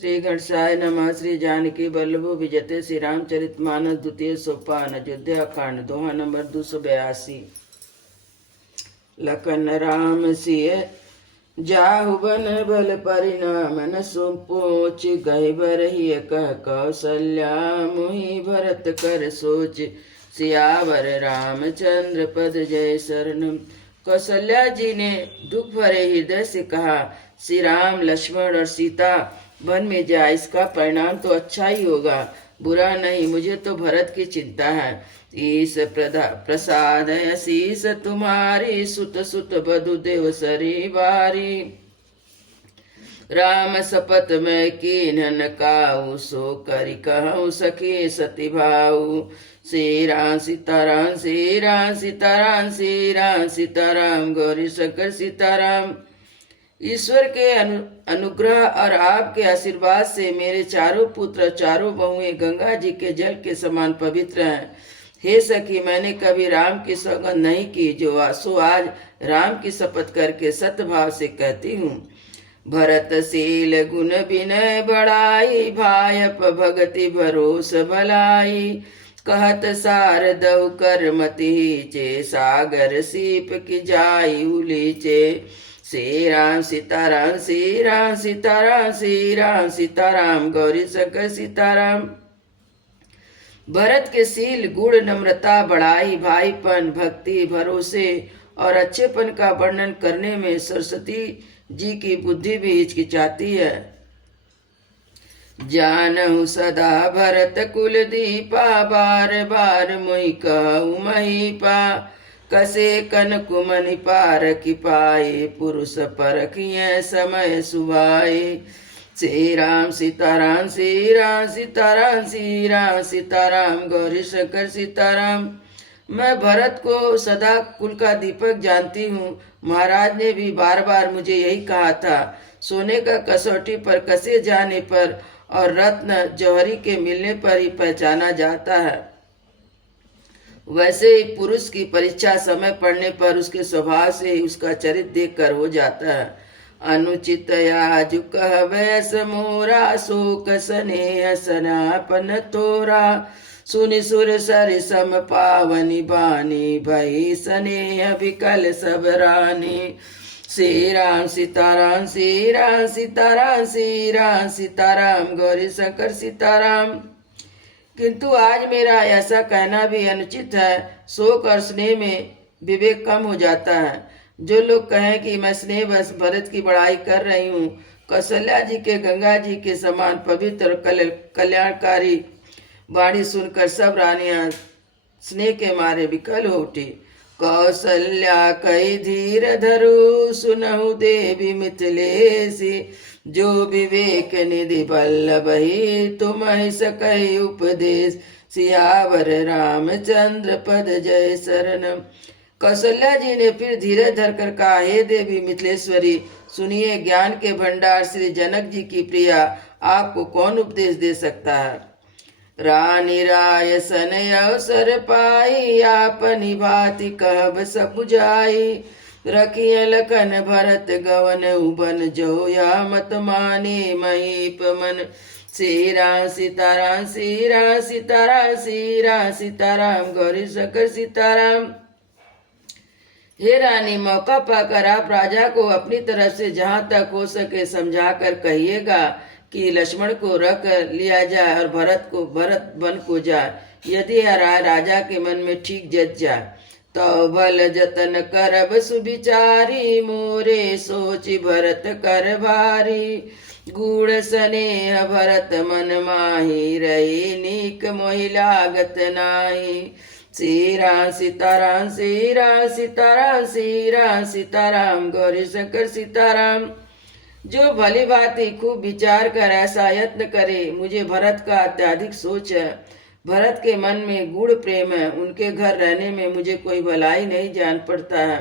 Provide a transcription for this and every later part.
श्री गणेशाय नमः। श्री जानकी वल्लभो विजयते। श्री रामचरितमानस द्वितीय सोपान अयोध्या कांड दोहा नंबर 282। लखन राम सिय जाहु बन बल परिणाम न सुपोच गए बरहिय कह कौशल्या मुहि भरत कर सोच सियावर रामचंद्र पद जय शरणम। कौशल्या जी ने दुख भरे हृदय से कहा, श्री राम लक्ष्मण और सीता वन में जाए, इसका परिणाम तो अच्छा ही होगा, बुरा नहीं। मुझे तो भरत की चिंता है। ईश प्रसाद शीस तुम्हारी सुत सुत बधु देव सरी बारी। राम सपत में कीन्हन काऊ सो करि कहूँ सखी सती भाऊ। श्री राम सीताराम श्री राम सीताराम श्री राम सीताराम गौरी शंकर सीताराम। ईश्वर के अनुग्रह और आपके आशीर्वाद से मेरे चारों पुत्र चारों बहुएं गंगा जी के जल के समान पवित्र हैं। हे सखी, मैंने कभी राम की सौगंध नहीं की, जो सो आज राम की शपथ करके सत्यभाव से कहती हूँ। भरतशील गुण विनय बड़ाई, भायप भगति भरोस भलाई। कहत सार दऊ कर मति चे, सागर सीप की जाई उलीचे। श्री राम सीताराम श्री राम सीताराम श्री राम सीताराम गौरी शंकर सीताराम। भरत के शील गुण नम्रता बड़ाई भाईपन भक्ति भरोसे और अच्छेपन का वर्णन करने में सरस्वती जी की बुद्धि भी हिचकिचाती है। जानहु सदा भरत कुल दीपा, बार बार मुहि कहु महीपा। कसे कन कुमनि पार की पाए, पुरुष परखिए समय सुभाए। श्री राम सीताराम श्री राम सीताराम श्री राम सीताराम गौरी शंकर सीताराम। मैं भरत को सदा कुल का दीपक जानती हूँ। महाराज ने भी बार बार मुझे यही कहा था। सोने का कसौटी पर कसे जाने पर और रत्न जौहरी के मिलने पर ही पहचाना जाता है, वैसे ही पुरुष की परीक्षा समय पड़ने पर उसके स्वभाव से ही उसका चरित्र देखकर हो जाता है। अनुचित याजु कहवैस मोरा, शोक स्नेह सनापन तोरा। सुनि सुर सर सम पावनी बानी, भई स्नेह विकल सब रानी। श्री राम सीताराम श्री राम सीताराम श्री राम सीताराम गौरी शंकर सीताराम। किंतु आज मेरा ऐसा कहना भी अनुचित है। शोक और स्नेह में विवेक कम हो जाता है। जो लोग कहें कि मैं स्नेह बस भरत की बड़ाई कर रही हूँ, कौशल्या जी के गंगा जी के समान पवित्र और कल्याणकारी वाणी सुनकर सब रानियां स्नेह के मारे विकल हो उठी। कौशल्या कई धीर धरु, सुनहु देवी मिथिलेसी। जो विवेक निधि बल्लभहि, तुम ही सकहि उपदेश। सियावर रामचंद्र पद जय शरणम। कौशल्या जी ने फिर धीरे धरकर कहा, हे देवी मिथिलेश्वरी, सुनिए ज्ञान के भंडार श्री जनक जी की प्रिया, आपको कौन उपदेश दे सकता है। रानी राय सन अवसर पाई, आपनी भांति कहब सब बुझाई। रखिए लखन भरत गवन उबन, जो या मत माने महीप मन। श्री राम सीताराम श्री राम सीताराम श्री राम सीताराम गौरी शंकर सीताराम। हे रानी, मौका पाकर आप राजा को अपनी तरफ से जहाँ तक हो सके समझा कर कहिएगा कि लक्ष्मण को रख लिया जाए और भरत वन को जाए। यदि राय राजा के मन में ठीक जच जाए तो भल जतन करब सुविचारी, मोरे सोचि भरत कर भारी। गूढ़ स्नेह भरत मन माही, रही नीक मोहि लागत नाही। श्री राम सीताराम श्री राम सीताराम श्री राम सीताराम गौरी शंकर सीताराम। जो भली भांति खूब विचार कर ऐसा यत्न करे। मुझे भरत का अत्यधिक सोच है। भरत के मन में गूढ़ प्रेम है। उनके घर रहने में मुझे कोई भलाई नहीं जान पड़ता है।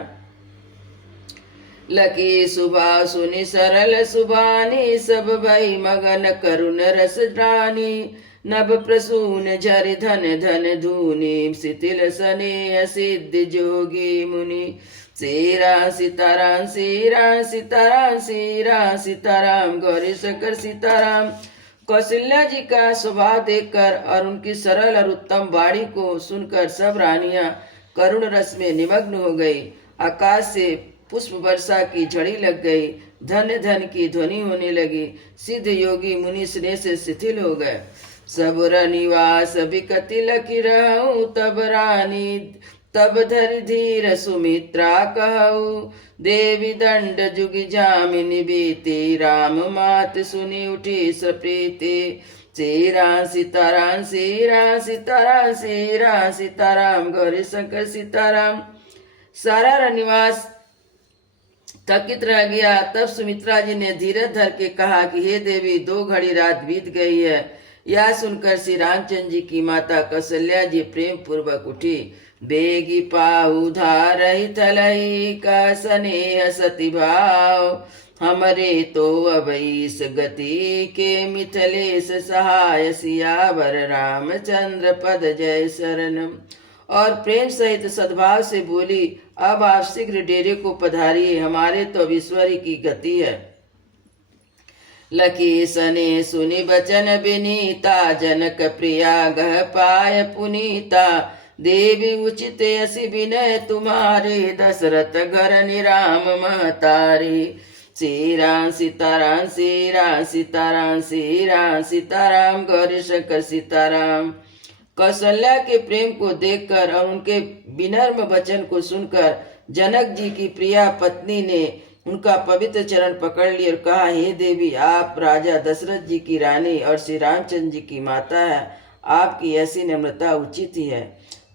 लकी सुबह सुनि सरल सुबानी, सब भई मगन करुण रस ड्रानी। नभ प्रसून झरि धन धन धूनि, शिथिल सने सिद्ध जोगी मुनि। सीरा सीताराम सीरा सीताराम सीरा सीताराम, गौरी शंकर सीताराम। कौशल्या जी का स्वभाव देखकर और उनकी सरल और उत्तम वाणी को सुनकर सब रानियां करुण रस में निमग्न हो गई। आकाश से पुष्प वर्षा की झड़ी लग गई, धन्य धन की ध्वनि होने लगी। सिद्ध योगी मुनि स्नेह से शिथिल हो गए। सबुर निवास बिकति लखी रहूं, तब रानी तब धरि धीर सुमित्रा कहू। देवी दंड जुगी जामिनी बीती, राम मात सुनी उठी सप्रीति। सीरा सीताराम सीरा सीताराम सीरा सीताराम, गौरी शंकर सीताराम। सारा रनिवास थकित रह गया। तब सुमित्रा जी ने धीरज धर के कहा कि हे देवी, 2 घड़ी रात बीत गई है। यह सुनकर श्री रामचंद्र जी की माता कौशल्या जी प्रेम पूर्वक उठी। बेगी पाऊ धारही थलही, का स्नेह सती भाव। हमरे तो अब इस गति के, मिथिलेश सहाय सियावर रामचंद्र पद जय शरणम। और प्रेम सहित सद्भाव से बोली, अब आप शीघ्र डेरे को पधारिए, हमारे तो ईश्वरी की गति है। लकी सने सुनि बचन विनीता, जनक प्रिया गह पाय पुनीता। देवी उचित असी विनय तुम्हारे, दशरथ घर निराम महतारी। सीरा सीताराम सीरा सीताराम सीरा सीताराम, गौरी शंकर सीताराम। कौशल्या के प्रेम को देखकर और उनके विनम्र वचन को सुनकर जनक जी की प्रिया पत्नी ने उनका पवित्र चरण पकड़ लिया और कहा, हे देवी, आप राजा दशरथ जी की रानी और श्री रामचंद्र जी की माता है। आपकी ऐसी नम्रता उचित ही है।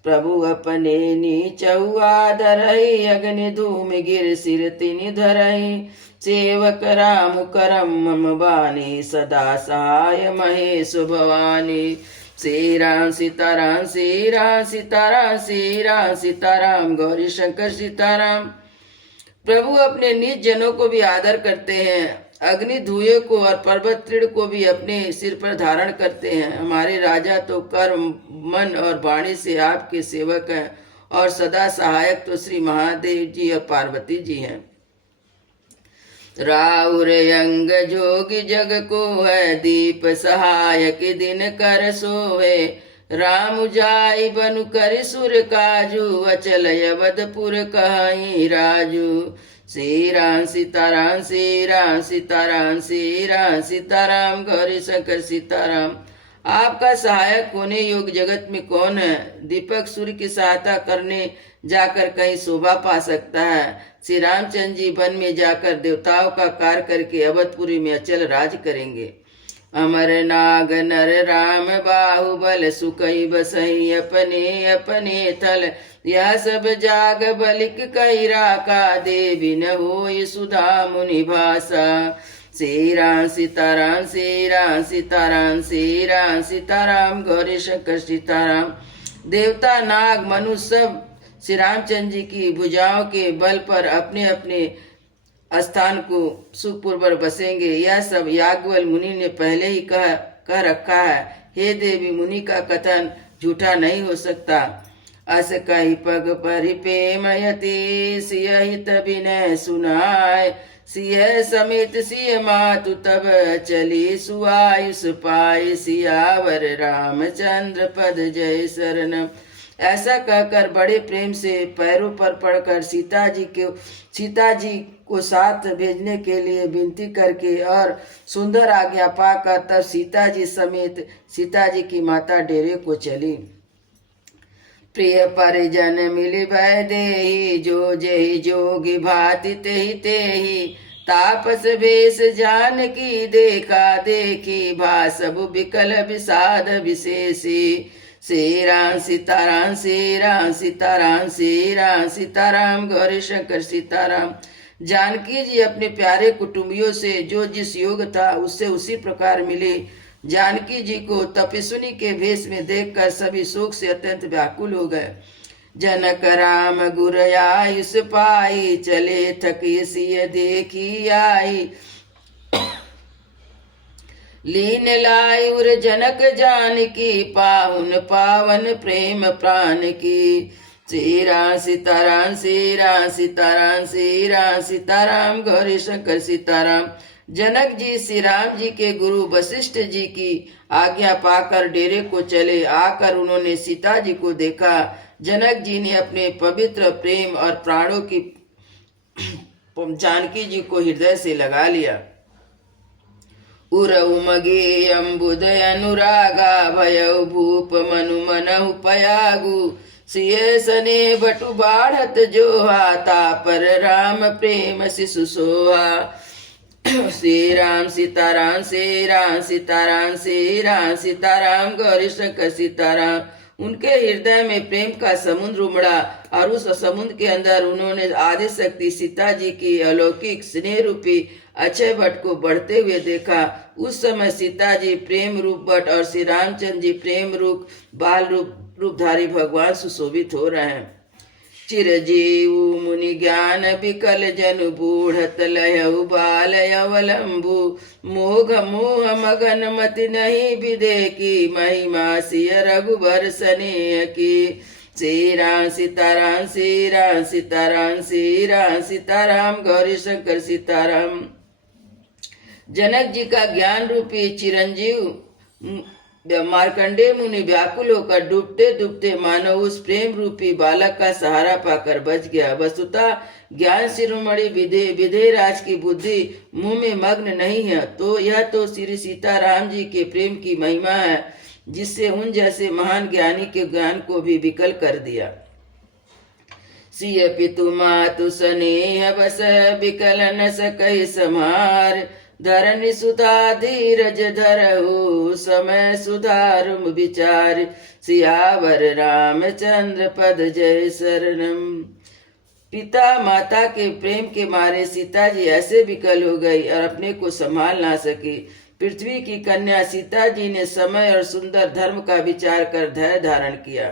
प्रभु अपने नीचऊ आदरहि, अग्नि धूम गिर सिर तिनि धरहि। सेवक राम करम मम बानी, सदा सहाय महेश भवानी। श्री राम सीताराम श्री राम सीताराम श्री राम सीताराम, गौरी शंकर सीताराम। प्रभु अपने निज जनों को भी आदर करते हैं, अग्नि धुएं को और पर्वत तृण को भी अपने सिर पर धारण करते हैं। हमारे राजा तो कर्म मन और वाणी से आपके सेवक हैं और सदा सहायक तो श्री महादेव जी और पार्वती जी हैं। राउर अंग जोगी जग को है, दीप सहायक दिन कर सोहे। राम जाई बनु कर सुर काजू, अचल अवधपुर कहीं राजू। श्री राम सीताराम श्री राम सीताराम श्री राम सीताराम, गौरी शंकर सीताराम। आपका सहायक होने योग्य जगत में कौन है? दीपक सूर्य की सहायता करने जाकर कहीं शोभा पा सकता है। श्री रामचंद्र जी वन में जाकर देवताओं का कार्य करके अवधपुरी में अचल राज करेंगे। अमर नाग नर राम बाहुबल, सुकई बसई अपने अपने थल। यह सब जाग बलिक कही राका, देवी न होय सुधा मुनि भाषा। श्री राम सीताराम श्री राम सीताराम श्री राम सीताराम, गौरी शंकर सीताराम। देवता नाग मनुष्य सब श्री रामचंद्र जी की भुजाओं के बल पर अपने अपने स्थान को सुखपूर्वक बसेंगे। यह सब याज्ञवल्क्य मुनि ने पहले ही कह रखा है। हे देवी, मुनि का कथन झूठा नहीं हो सकता। अस कही पग परिपेमयति, सिय हित विनय सुनाय। सिय समेत सिय मातु तब चली, सुआयुष पाय सियावर रामचंद्र पद जय शरणम। ऐसा कहकर बड़े प्रेम से पैरों पर पड़कर सीता जी को साथ भेजने के लिए विनती करके और सुंदर आज्ञा पाकर तब सीता जी समेत सीता जी की माता डेरे को चली। प्रिय परिजन मिलि भय देहि, जो जेहि जोगी भाति तेहि तेहि। तापस वेश जानकी देखा देखी, भासबु विकल विषाद विशेषी। श्री राम सीताराम श्री राम सीताराम श्री राम सीताराम, गौरी शंकर सीताराम। जानकी जी अपने प्यारे कुटुंबियों से जो जिस योग था उससे उसी प्रकार मिली। जानकी जी को तपस्विनी के भेष में देखकर सभी शोक से अत्यंत व्याकुल हो गए। जनक राम गुर आयुष पाई, चले थकी सिय देखी आई। लीन लाई उर जनक जान की, पाहुन पावन प्रेम प्राण की। श्रीराम सीताराम श्रीराम सीताराम श्रीराम सीताराम गौरी शंकर सीताराम। जनक जी श्री राम जी के गुरु वशिष्ठ जी की आज्ञा पाकर डेरे को चले। आकर उन्होंने सीता जी को देखा। जनक जी ने अपने पवित्र प्रेम और प्राणों की जानकी जी को हृदय से लगा लिया। उर उमगे अम्बुद अनुरागा, भयउ भूप मनु मनहु पयागु। सिय सने बटु बाढ़त जोहा, तापर राम प्रेम शिशु सोहा। श्री राम सीताराम श्री राम सीताराम श्री राम सीताराम गौरी शंकर सीताराम। उनके हृदय में प्रेम का समुद्र उमड़ा और उस समुद्र के अंदर उन्होंने आदि शक्ति सीता जी की अलौकिक स्नेह रूपी अक्षय वट को बढ़ते हुए देखा। उस समय सीता जी प्रेम रूप वट और श्री रामचंद्र जी प्रेम रूप बाल रूपधारी भगवान सुशोभित हो रहे हैं। चिरजीव मुनि ज्ञान विकल जनु, बूढ़त लयउ बाल अवलंबु। मोघ मोह मगन मति नहीं विदे की, महिमा सिय रघुबर सनेह की। श्री राम सीताराम श्री राम सीताराम श्री राम सीताराम गौरी शंकर सीताराम। जनक जी का ज्ञान रूपी चिरंजीव मार्कंडेय मुनि व्याकुल होकर डूबते डूबते मानो उस प्रेम रूपी बालक का सहारा पाकर बच गया। वस्तुतः ज्ञान शिरोमणि विधेय राज की बुद्धि मुंह में मग्न नहीं है, तो यह तो श्री सीताराम जी के प्रेम की महिमा है, जिससे उन जैसे महान ज्ञानी के ज्ञान को भी विकल कर दिया। सिय पितु मातु स्नेह बस, विकल न सकहि समार। धरनि सुधा धीरज धरहु, समय सुधारुम विचार। सियावर रामचंद्र पद जय शरणम। पिता माता के प्रेम के मारे सीता जी ऐसे विकल हो गई और अपने को संभाल ना सकी। पृथ्वी की कन्या सीता जी ने समय और सुंदर धर्म का विचार कर धैर्य धारण किया।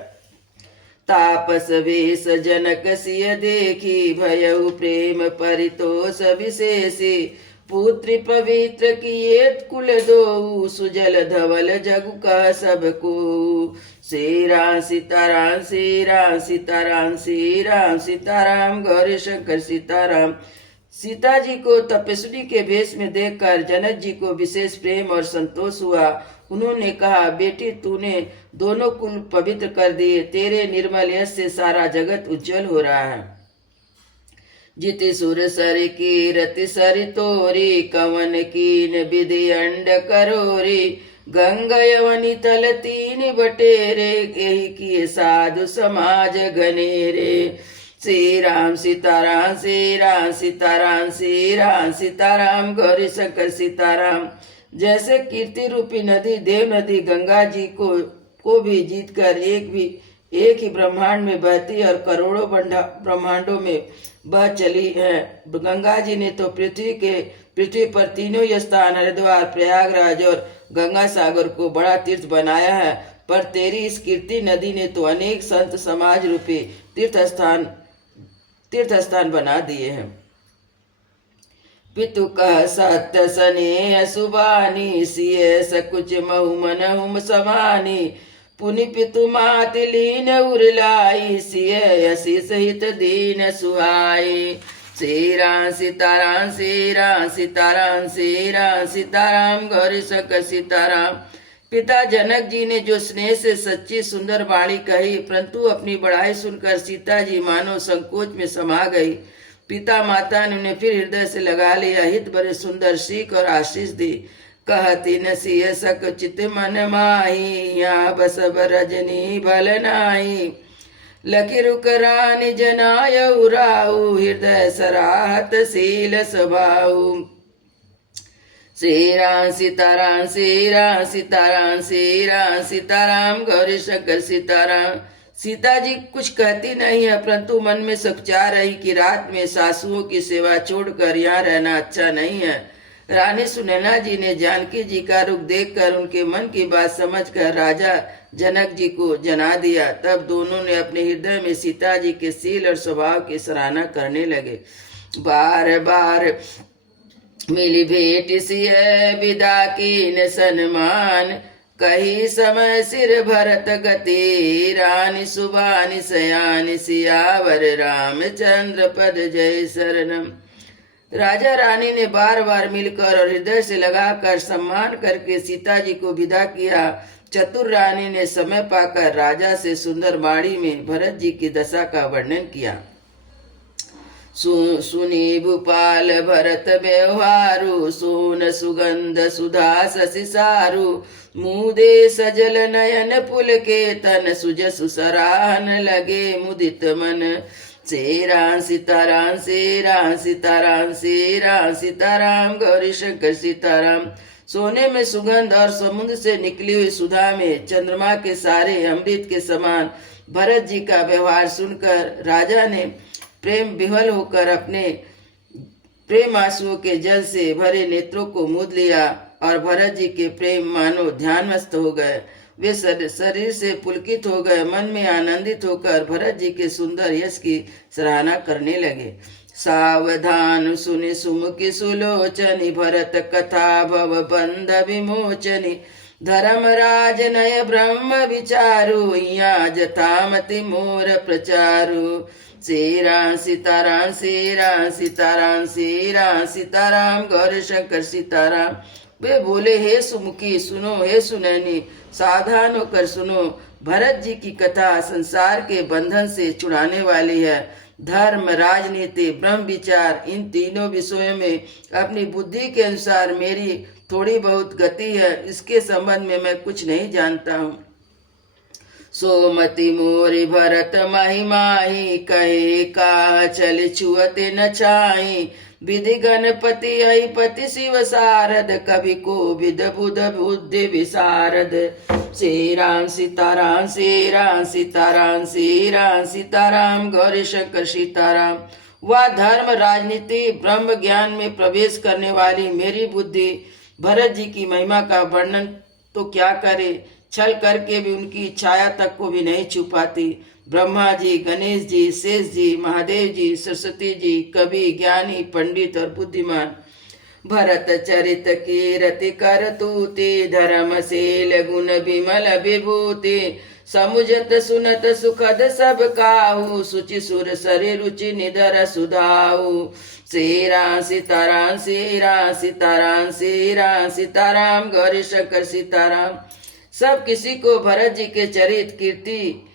तापस वेश जनक सिय देखी, भयउ प्रेम परितोष विशेषी। पुत्री पवित्र किए कुल दो, सुजल धवल जगु का सबको। श्री राम सीताराम श्री राम सीताराम श्री राम सीताराम गौरी शंकर सीताराम। सीता जी को तपस्वी के वेश में देखकर जनक जी को विशेष प्रेम और संतोष हुआ। उन्होंने कहा, बेटी तूने दोनों कुल पवित्र कर दिए, तेरे निर्मल यश से सारा जगत उज्जवल हो रहा है। जिति सुर सर की रति सरि तोरी, कवन कीन विधि अंड करोरी। गंगा यवनी तल तीन बटेरे, यही किए साधु समाज घनेरे। श्री राम सीताराम श्री राम सीताराम श्री राम सीताराम गौरी शंकर सीताराम। जैसे कीर्ति रूपी नदी देव नदी गंगा जी को भी जीतकर एक ही ब्रह्मांड में बहती और करोड़ों ब्रह्मांडों में बह चली है। गंगा जी ने तो पृथ्वी पर तीनों ही स्थान हरिद्वार प्रयागराज और गंगा सागर को बड़ा तीर्थ बनाया है, पर तेरी इस कीर्ति नदी ने तो अनेक संत समाज रूपी तीर्थ स्थान बना दिए हैं। पितु कह सत्य सने सुबानी, सिय सकुच महु मनहुम समानी। पुनि पितु मात लीन उरलाई, सिय यसी सहित दीन सुहाई। श्री राम सीताराम श्री राम सीताराम श्री राम सीताराम गौरी शंकर सीताराम। पिता जनक जी ने जो स्नेह से सच्ची सुंदर वाणी कही, परंतु अपनी बड़ाई सुनकर सीता जी मानो संकोच में समा गई। पिता माता ने उन्हें फिर हृदय से लगा लिया, हित भरे सुंदर सीख और आशीष दी। कहती न सिय सक चित मन माही, यहाँ बसब रजनी भल नाही। लखी रुक रानी जनाय उराऊ, हृदय सराहत शील स्वभाऊ। श्री राम सीताराम श्री राम सीताराम श्री राम सीताराम गौरी शंकर सीताराम। सीता जी कुछ कहती नहीं है, परंतु मन में सोचा रही कि रात में सासुओं की सेवा छोड़कर यहाँ रहना अच्छा नहीं है। रानी सुनैना जी ने जानकी जी का रुख देखकर उनके मन की बात समझकर राजा जनक जी को जना दिया। तब दोनों ने अपने हृदय में सीता जी के शील और स्वभाव की सराहना करने लगे। बार बार मिली भेंट सिय विदा कीन सन्मान, कही समय सिर भरत गति, रानी सुबानी सयानी सियावर रामचंद्र पद जय शरणम। राजा रानी ने बार बार मिलकर और हृदय से लगाकर सम्मान करके सीता जी को विदा किया। चतुर रानी ने समय पाकर राजा से सुंदर बाड़ी में भरत जी की दशा का वर्णन किया। सुनी भूपाल भरत व्यवहारु, सोन सुगंध सुधा शशि सारु, मुदे सजल नयन पुल के तन, सुजसु सराहन लगे मुदित मन। सीताराम सीताराम सीताराम सीताराम सीताराम सीताराम गौरी शंकर सीताराम। सोने में सुगंध और समुद्र से निकली हुई सुधा में चंद्रमा के सारे अमृत के समान भरत जी का व्यवहार सुनकर राजा ने प्रेम विह्वल होकर अपने प्रेम आंसुओं के जल से भरे नेत्रों को मूंद लिया और भरत जी के प्रेम मानो ध्यानमस्त हो गए। वे शरीर से पुलकित हो गए। मन में आनंदित होकर भरत जी के सुंदर यश की सराहना करने लगे। सावधान सुनि सुमुखी सुलोचनी, भरत कथा भव बंध विमोचनी, धर्मराज नय ब्रह्म विचारु, या जथामति मोर प्रचारु। सीताराम सीताराम सीताराम सीताराम सीताराम सीताराम गौरी शंकर सीताराम। वे बोले, हे सुमुखी सुनो, हे सुनैनी सावधान होकर सुनो। भरत जी की कथा संसार के बंधन से छुड़ाने वाली है। धर्म, राजनीति, ब्रह्म विचार, इन तीनों विषयों में अपनी बुद्धि के अनुसार मेरी थोड़ी बहुत गति है। इसके संबंध में मैं कुछ नहीं जानता हूँ। सोमति मोरि भरत महिमाही, कहे का चल छुअते न छाई। विधि गणपति अहिपति शिव सारद, कवि को विद बुध बुद्धि विशारद। श्री राम सीताराम श्री राम सीताराम श्री राम सीताराम गौरी शंकर सीताराम। वह धर्म, राजनीति, ब्रह्म ज्ञान में प्रवेश करने वाली मेरी बुद्धि भरत जी की महिमा का वर्णन तो क्या करे, छल करके भी उनकी छाया तक को भी नहीं छुपाती। ब्रह्मा जी, गणेश जी, शेष जी, महादेव जी, सरस्वती जी, कवि, ज्ञानी, पंडित और बुद्धिमान। भरत चरित कीरति कर तूति, धर्मशील गुण विमल विभूति। समुझत सुनत सुखद सब काहू, सुचि सुर सरि रुचि निधर सुधाऊ। श्री राम सीताराम श्री राम सीताराम श्री राम सीताराम गौरी शंकर सीताराम। सब किसी को भरत जी के चरित, कीर्ति,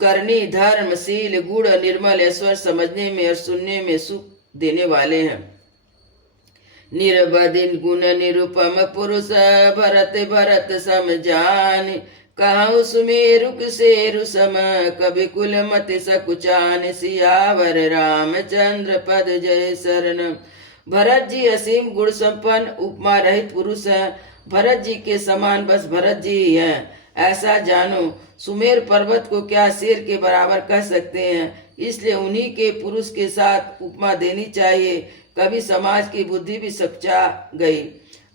करनी, धर्म, शील, गुण, निर्मल ऐश्वर्य समझने में और सुनने में सुख देने वाले हैं। निर्बदिन गुण निरुपम पुरुष, भरत भरत सम जान। कहूँ सुमेरु सेरु सम, कवि कुल मति सकुचान। सियावर रामचंद्र पद जय शरण। भरत जी असीम गुण संपन्न उपमा रहित पुरुष है। भरत जी के समान बस भरत जी ही हैं, ऐसा जानो। सुमेर पर्वत को क्या शेर के बराबर कह सकते हैं, इसलिए उन्हीं के पुरुष के साथ उपमा देनी चाहिए। कभी समाज की बुद्धि भी सच्चा गई।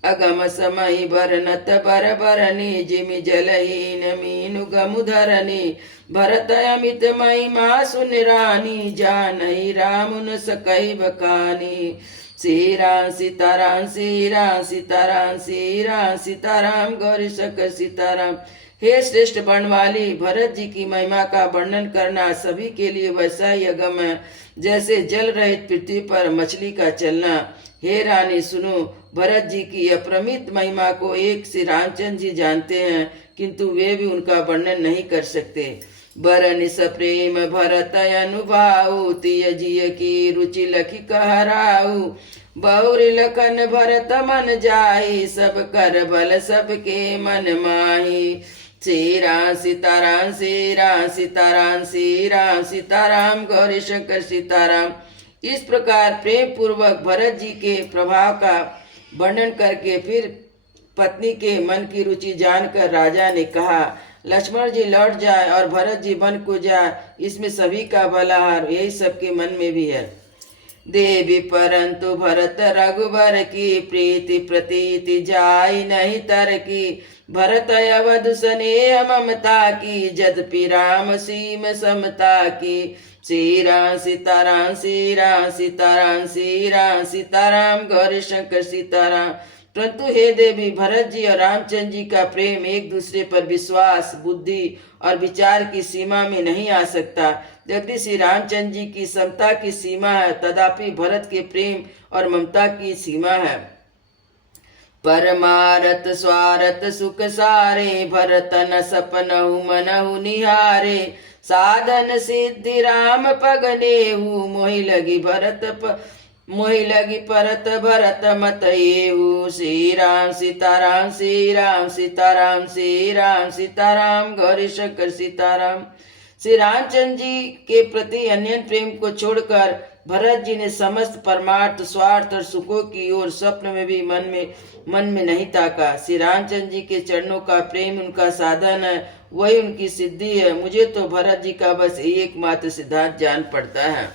अगम समय बरनत बर बरनी, जिमि जलहीन मीनु गमुधरनी। भरत अमित महिमा सुन रानी, जानहि रामुन सकहि बखानी। श्री राम सीताराम श्री राम सीताराम श्री राम सीताराम गौरी शंकर सीताराम। हे श्रेष्ठ वर्ण वाली, भरत जी की महिमा का वर्णन करना सभी के लिए वैसा ही अगम है जैसे जल रहित पृथ्वी पर मछली का चलना। हे रानी सुनो, भरत जी की अपरमित महिमा को एक श्री रामचंद्र जी जानते हैं, किंतु वे भी उनका वर्णन नहीं कर सकते। बरनिस प्रेम भरत अनुभाऊ, तिय जिय की रुचि लखी कहराऊ। बहुरी लखन भरत मन जाई, सब कर बल सबके मन माही। श्री राम सीताराम श्री राम सीताराम श्री राम सीताराम गौरी शंकर सीताराम। इस प्रकार प्रेम पूर्वक भरत जी के प्रभाव का वर्णन करके फिर पत्नी के मन की रुचि जानकर राजा ने कहा, लक्ष्मण जी लौट जाए और भरत जी वन को जाए, इसमें सभी का भला है, यही सबके मन में भी है। देवी परंतु भरत रघुबर की प्रीति प्रतीति जाई नहीं तर की। भरत अवधु स्नेह ममता की जदपि राम सीम समता की। श्री राम सीताराम श्री राम सीताराम श्री राम सीताराम गौरी शंकर सीताराम। परंतु हे देवी, भरत जी और रामचंद्र जी का प्रेम एक दूसरे पर विश्वास, बुद्धि और विचार की सीमा में नहीं आ सकता। यदि श्री रामचंद्र जी की समता की सीमा है, तथापि भरत के प्रेम और ममता की सीमा है। परमारत स्वारत सुख सारे, भरत न सपनहु मनहु निहारे। साधन सिद्धि राम पगनेहु, मोहि लगी परत भरत मत येहु। श्री राम सीताराम श्री राम सीताराम श्री राम सीताराम गौरी शंकर सीताराम। श्री रामचंद्र जी के प्रति अन्य प्रेम को छोड़कर भरत जी ने समस्त परमार्थ, स्वार्थ और सुखों की ओर स्वप्न में भी मन में नहीं ताका। श्री रामचंद्र जी के चरणों का प्रेम उनका साधन है, वही उनकी सिद्धि है। मुझे तो भरत जी का बस एकमात्र सिद्धांत जान पड़ता है।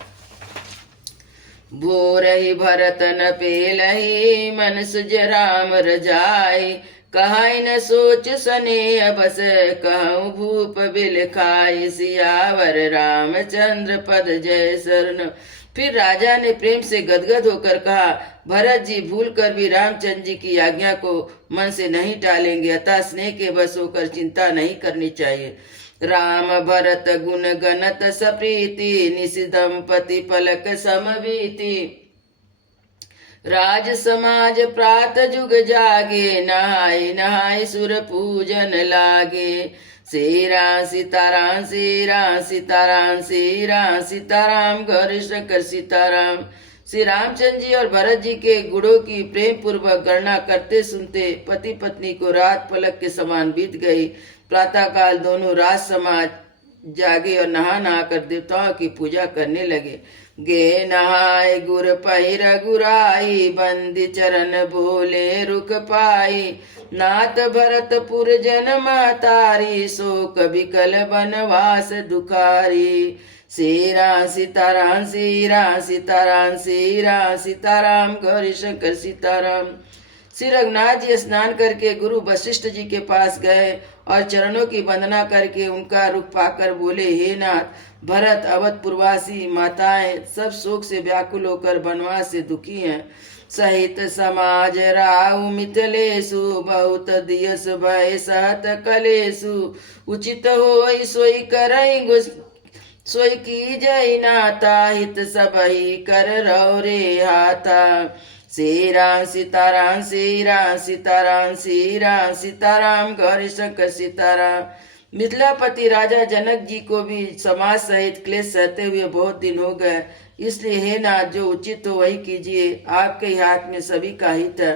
भोरहि भरत न पेलहि, मन सुज राम रजाई। कहाई न सोच सनेह बस, कहूँ भूप बिल खाई। सियावर रामचंद्र पद जय शरण। फिर राजा ने प्रेम से गदगद होकर कहा, भरत जी भूल कर भी रामचंद्र जी की आज्ञा को मन से नहीं टालेंगे, अतः स्नेह के बस होकर चिंता नहीं करनी चाहिए। राम भरत गुण गणत सप्रीति, निश दंपति पलक समवीति। राज समाज प्रात जुग जागे, नहाय नहाय सुर पूजन लागे। श्री राम सीताराम श्री राम सीताराम श्री राम सीताराम गौरी शंकर सीताराम। श्री रामचंद्र जी और भरत जी के गुणों की प्रेम पूर्वक गणना करते सुनते पति पत्नी को रात पलक के समान बीत गई। प्रातः काल दोनों राज समाज जागे और नहा कर देवताओं की पूजा करने लगे। गे नहाय गुर पहि रघुराई, बंदी चरण बोले रुख पाई। नाथ भरतपुर जन महतारी, शोक बिकल बनवास दुखारी। श्री राम सीताराम श्री राम सीताराम श्री राम सीताराम गौरी शंकर सीताराम। श्री रघुनाथ जी स्नान करके गुरु वशिष्ठ जी के पास गए और चरणों की वंदना करके उनका रुख पाकर बोले, हे नाथ, भरत अवधपुरवासी माताएं सब शोक से व्याकुल होकर वनवास से दुखी हैं। सहित समाज राहु मिथिलेषु, बहुत दियस भय सहत कलेषु। उचित होई सोई करई सोई की जय नाता, हित सबहि कर रहो रे हाथा। श्री राम सीताराम श्री राम सीताराम श्री राम सीताराम गौरी शंकर सीताराम। मिथिलापति राजा जनक जी को भी समाज सहित क्लेश सहते हुए बहुत दिन हो गए, इसलिए हे नाथ, जो उचित हो वही कीजिए, आपके हाथ में सभी का हित है।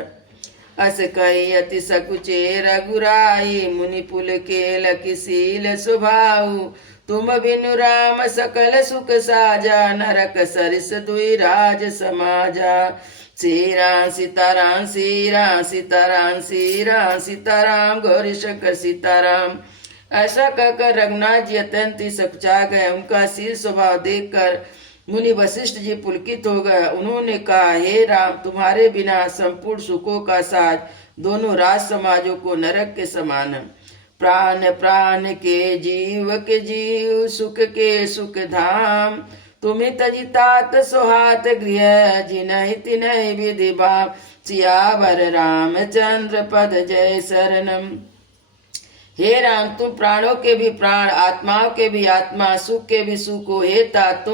अस कही अति सकुचे रघुराई, मुनि पुल केल किसील स्वभाव। तुम बिनु राम सकल सुख साजा, नरक सरिस दुई राज समाजा। श्री राम सीताराम श्री राम सीताराम श्री राम सीताराम गौरी शंकर सीताराम। ऐसा कहकर रघुनाथ जी अत्यंत ही सकुचा गए। उनका शील स्वभाव देखकर मुनि वशिष्ठ जी पुलकित हो गए। उन्होंने कहा, हे राम, तुम्हारे बिना संपूर्ण सुखों का साज दोनों राज समाजों को नरक के समान है। प्राण प्राण के जीव सुख के सुख धाम। तुम्हें तजितात सुहात गृह, जिनहि तिनहि विधि भाव। सियावर रामचंद्र पद जय शरणम। हे राम, तुम प्राणों के भी प्राण, आत्माओं के भी आत्मा, सुख के भी सुख हो। हे तात,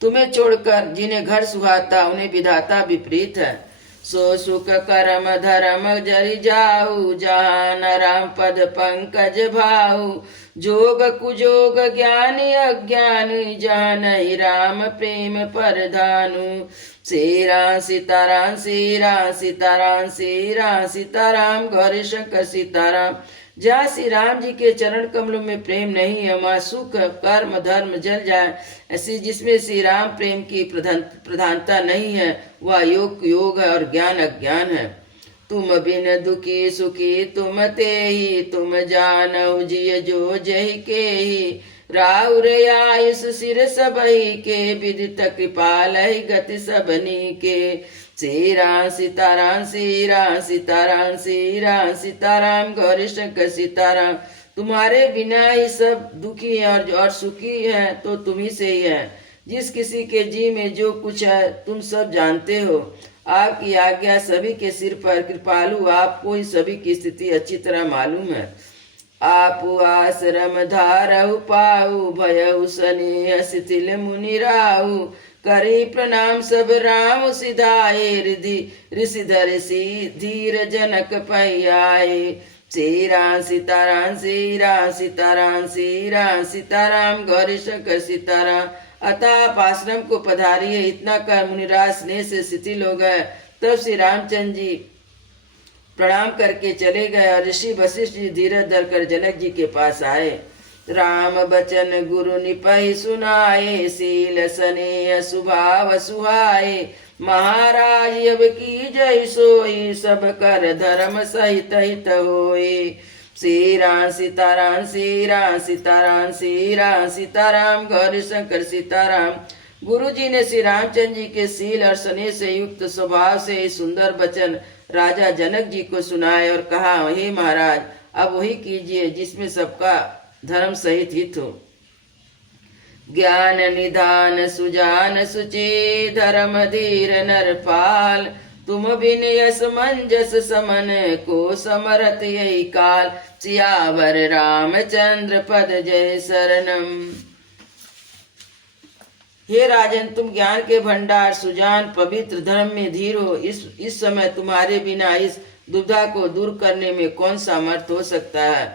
तुम्हें छोड़कर जिन्हें घर सुहाता उन्हें विधाता विपरीत है। सो सुख करम धर्म जरि जाऊ, जहान राम पद पंकज भाऊ। जोग कुजोग ज्ञानी अज्ञानी, जहाँ नहीं राम प्रेम परधानु। श्री राम सीताराम श्री राम सीताराम श्री राम सीताराम गौरी शंकर सीताराम। जहाँ श्री राम जी के चरण कमलों में प्रेम नहीं है, वहाँ सुख कर्म धर्म जल जाए। ऐसी जिसमें श्री राम प्रेम की प्रधानता नहीं है, वह योग है और ज्ञान अज्ञान है। तुम बिन दुखी सुखी तुम तेहि, तुम जानऊ जिय जो जहि केहि। राउर आयुष सिर सबही के, विदित कृपाल गति सबनी के। श्री राम सीताराम, श्री राम सीताराम, श्री राम सीताराम, गौरी शंकर सीताराम। तुम्हारे बिना ही सब दुखी है और सुखी है तो तुम्ही से ही है। जिस किसी के जी में जो कुछ है तुम सब जानते हो। आपकी आज्ञा सभी के सिर पर, कृपालु आपको ही सभी की स्थिति अच्छी तरह मालूम है। आप आश्रम धारहु पाऊ, भयउ स्नेह शिथिल मुनि राहु। करी प्रणाम सब राम सिधाए, रिधि ऋषिधर सी धीर जनक पैयाए। श्री राम सीताराम, श्री राम सीताराम, श्री राम सीताराम, गौरी शंकर सीताराम। अतः आप आश्रम को पधारिए। इतना कर मुनिराज स्नेह से शिथिल हो गए। तब श्री रामचंद्र जी प्रणाम करके चले गए और ऋषि वशिष्ठ जी धीरज धरकर जनक जी के पास आए। राम बचन गुरु निपहि सुनाए, शील स्नेह सुभाव सुहाए। महाराज अब की जय सोई, सब कर धर्म सहित हित होए। श्री राम सीताराम, श्री राम सीताराम, श्री राम सीताराम, गौरी शंकर सीताराम। गुरु जी ने श्री रामचंद्र जी के शील और स्नेह से युक्त स्वभाव से सुंदर वचन राजा जनक जी को सुनाए और कहा, हे महाराज, अब वही कीजिए जिसमें सबका धर्म सहित हित हो। ज्ञान निधान सुजान सुचि, धर्म धीर नरपाल। तुम बिन यस मंजस समन को, समरथ यही काल। सियावर रामचंद्र पद जय शरणम। हे राजन, तुम ज्ञान के भंडार, सुजान, पवित्र, धर्म में धीर हो। इस समय तुम्हारे बिना इस दुविधा को दूर करने में कौन सामर्थ हो सकता है।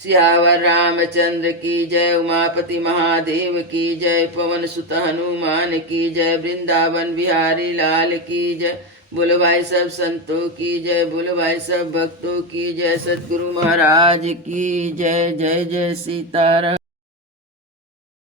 सियावर रामचंद्र की जय, उमापति महादेव की जय, पवन सुत हनुमान की जय, वृंदावन बिहारी लाल की जय। बोलो भाई सब संतों की जय, बोलो भाई सब भक्तों की जय। सतगुरु महाराज की जय। जय जय सीताराम।